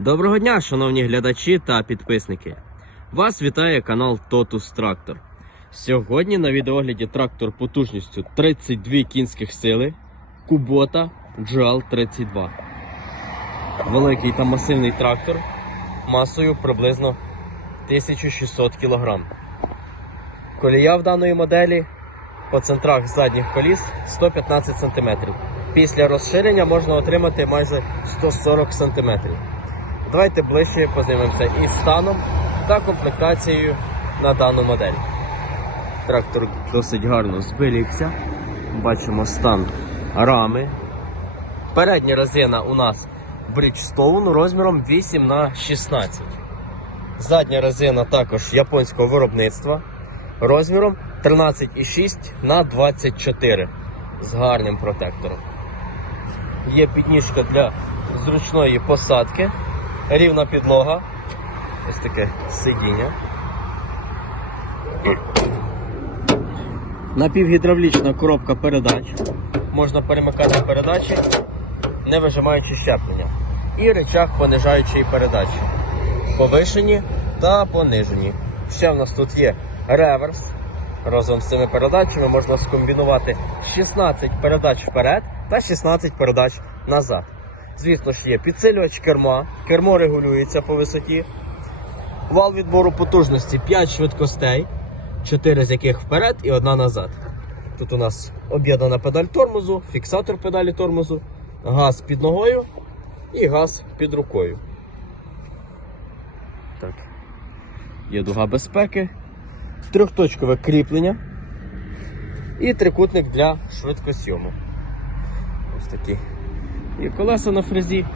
Доброго дня, шановні глядачі та підписники. Вас вітає канал Totus Tractor. Сьогодні на відеогляді трактор потужністю 32 кінських сили Kubota GL32. Великий та масивний трактор масою приблизно 1600 кг. Колія в даної моделі по центрах задніх коліс 115 см. Після розширення можна отримати майже 140 см. Давайте ближче познайомимося із станом та комплектацією на дану модель. Трактор досить гарно зберігся. Бачимо стан рами. Передня резина у нас Bridgestone розміром 8 на 16 Задня резина також японського виробництва розміром 13,6 на 24 з гарним протектором. Є підніжка для зручної посадки, рівна підлога, ось таке сидіння. Напівгідравлічна коробка передач. Можна перемикати передачі, не вижимаючи щеплення. І речах понижаючої передачі. Повишені та понижені. Ще в нас тут є реверс. Разом з цими передачами можна скомбінувати 16 передач вперед та 16 передач назад. Звісно ж, є підсилювач керма, кермо регулюється по висоті. Вал відбору потужності 5 швидкостей, 4 з яких вперед і одна назад. Тут у нас об'єднана педаль тормозу, фіксатор педалі тормозу, газ під ногою і газ під рукою. Так. Є дуга безпеки, трьохточкове кріплення і трикутник для швидкосйому. Ось такі. І колеса на фрезі.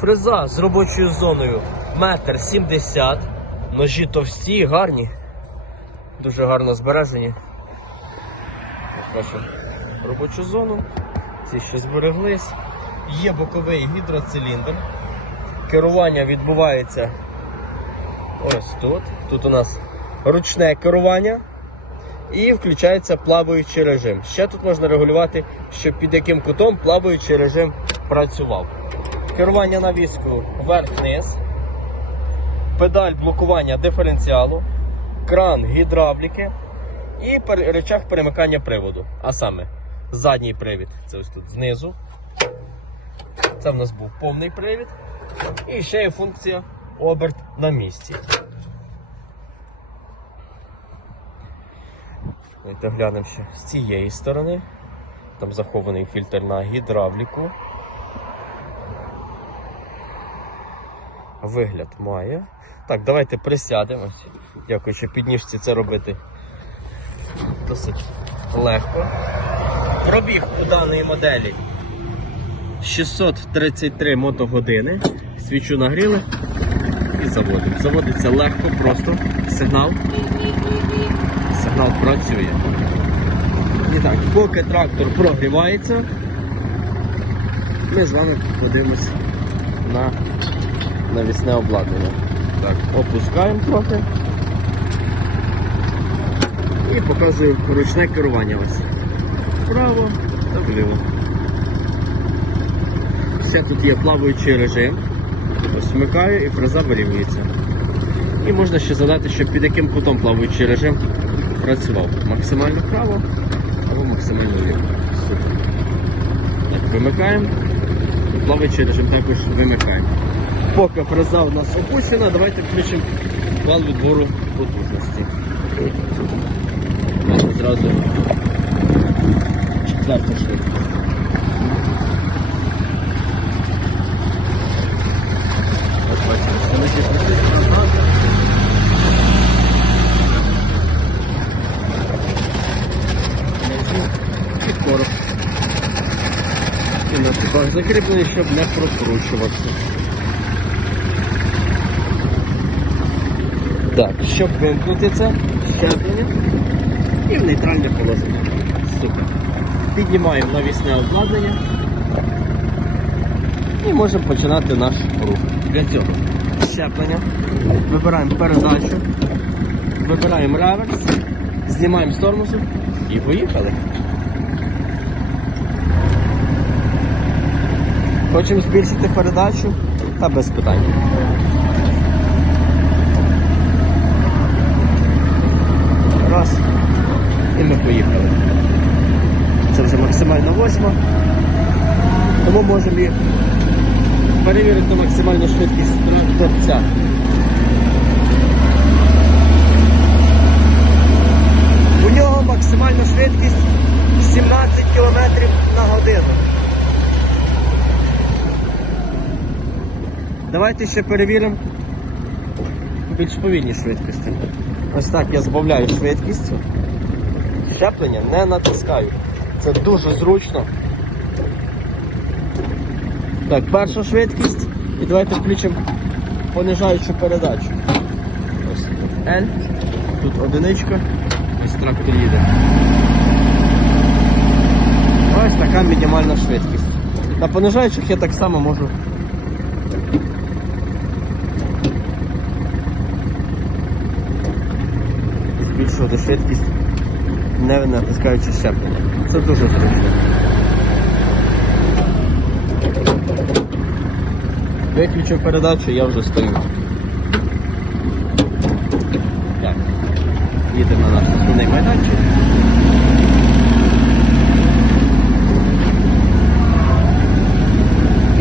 Фреза з робочою зоною 1,70 м. Ножі товсті, гарні, дуже гарно збережені. Ось робочу зону. Ці ще збереглись. Є боковий гідроциліндр. Керування відбувається ось тут. Тут у нас ручне керування і включається плаваючий режим. Ще тут можна регулювати, щоб під яким кутом плаваючий режим працював. Керування навіскою вверх-вниз, педаль блокування диференціалу, кран гідравліки і рычаг перемикання приводу. А саме задній привід це ось тут знизу. Це в нас був повний привід. І ще є функція оберт на місці. Давайте глянемо ще з цієї сторони. Там захований фільтр на гідравліку. Вигляд має. Так, давайте присядемо. Дякуючи підніжці це робити досить легко. Пробіг у даної моделі 633 мотогодини. Свічу нагріли і заводимо. Заводиться легко, просто сигнал. Сигнал працює. І так, поки трактор прогрівається, ми з вами подивимось на навісне обладнання. Так, опускаємо трохи і показую ручне керування ось. Вправо та вліво. Все тут є плаваючий режим. Ось вмикаю і фреза вирівнюється. І можна ще задати, щоб під яким кутом плаваючий режим працював. Максимально вправо або максимально вліво. Супер. Так, вимикаємо. Плаваючий режим також вимикаємо. Поки фреза у нас опущена, давайте включимо вал відбору потужності. Давайте Зразу четверта швидкість. От бачимо, що ми Так, щоб вимкнути це, щеплення і в нейтральне положення. Супер. Піднімаємо навісне обладнання і можемо починати наш рух. Для цього щеплення, вибираємо передачу, вибираємо реверс, знімаємо з тормозу і поїхали. Хочемо збільшити передачу, Та без питань. Раз. І ми поїхали. Це вже максимально восьма. Тому можемо і перевірити максимальну швидкість тракторця. У нього максимальна швидкість 17 км на годину. Давайте ще перевіримо більш повільні швидкості. Ось так я збавляю швидкість. Щеплення не натискаю. Це дуже зручно. Так, перша швидкість. І давайте включимо понижаючу передачу. Ось L, тут одиничка, ось трактор їде. Ось така мінімальна швидкість. На понижаючих я так само можу. Збільшувати швидкість, не натискаючи щеплення. Це дуже зручно. Виключив передачу, я вже стою. Так. Їдемо основний майданчик.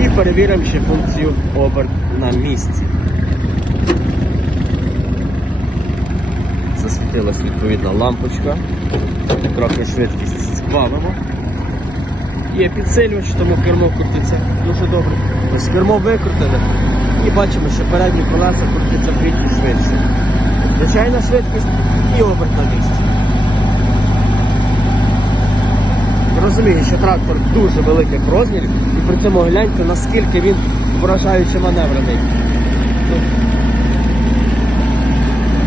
І перевіримо ще функцію оберт на місці. Засвітилась відповідна лампочка. Трохи швидкість збавимо. Є підсилювач, тому кермо крутиться дуже добре. Ось кермо викрутили і бачимо, що передні колеса крутяться втричі швидше. Звичайна швидкість і оберт на місці. Розумію, що трактор дуже великих розмірів і при цьому гляньте, наскільки він вражаючи маневрений. Ну,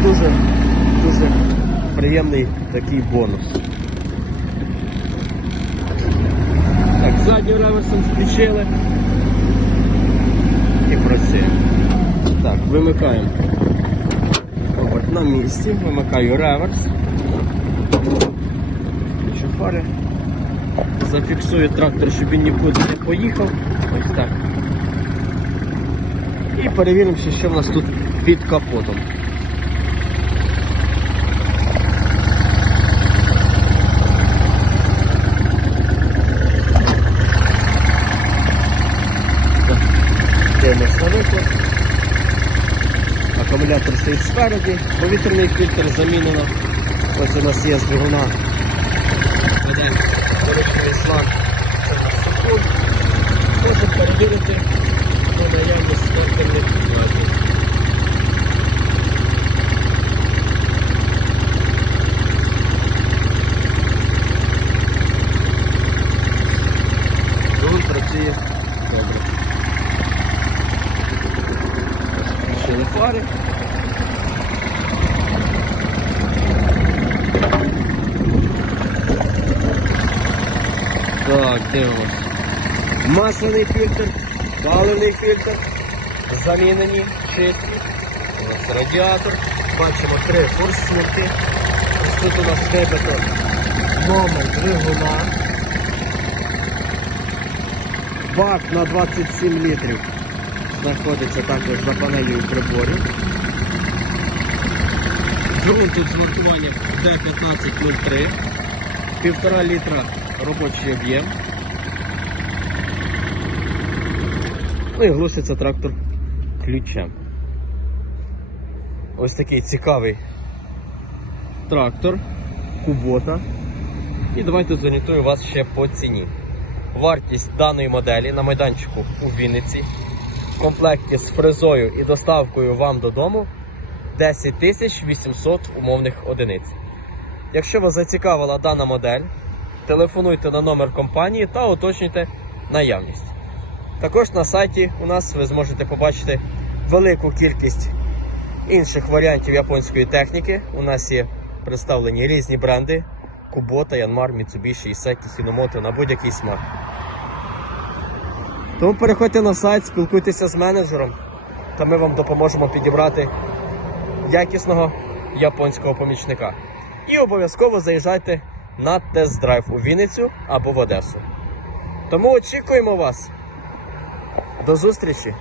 Дуже, дуже приємний такий бонус. Так, заднім реверсом включили і працює. Так, вимикаємо. Оберт на місці, вимикаю реверс. Включу фари. Зафіксую трактор, щоб він нікуди не поїхав. Ось так. І перевіримо, що в нас тут під капотом. Акумулятор стоїть спереді, повітряний фільтр замінено. Ось у нас є з двигуна. Працює добре. Включили фари. Так, дивимось. Масляний фільтр, паливний фільтр, замінені, чисті. У нас радіатор. Бачимо три форсунки. Ось тут у нас вибито номер двигуна. Бак на 27 літрів знаходиться також за панелью приборів. Двигун тут змонтування D1503, півтора літра робочий об'єм. Ну і глушиться трактор ключем. Ось такий цікавий трактор, кубота. І давайте зорієнтую вас ще по ціні. Вартість даної моделі на майданчику у Вінниці в комплекті з фрезою і доставкою вам додому 10 800 умовних одиниць. Якщо вас зацікавила дана модель, телефонуйте на номер компанії та уточнюйте наявність. Також на сайті у нас ви зможете побачити велику кількість інших варіантів японської техніки. У нас є представлені різні бренди: Kubota, Yanmar, Mitsubishi, Iseki, Hinomoto на будь-який смак. Тому переходьте на сайт, спілкуйтеся з менеджером, та ми вам допоможемо підібрати якісного японського помічника. І обов'язково заїжджайте на тест-драйв у Вінницю або в Одесу. Тому очікуємо вас. До зустрічі!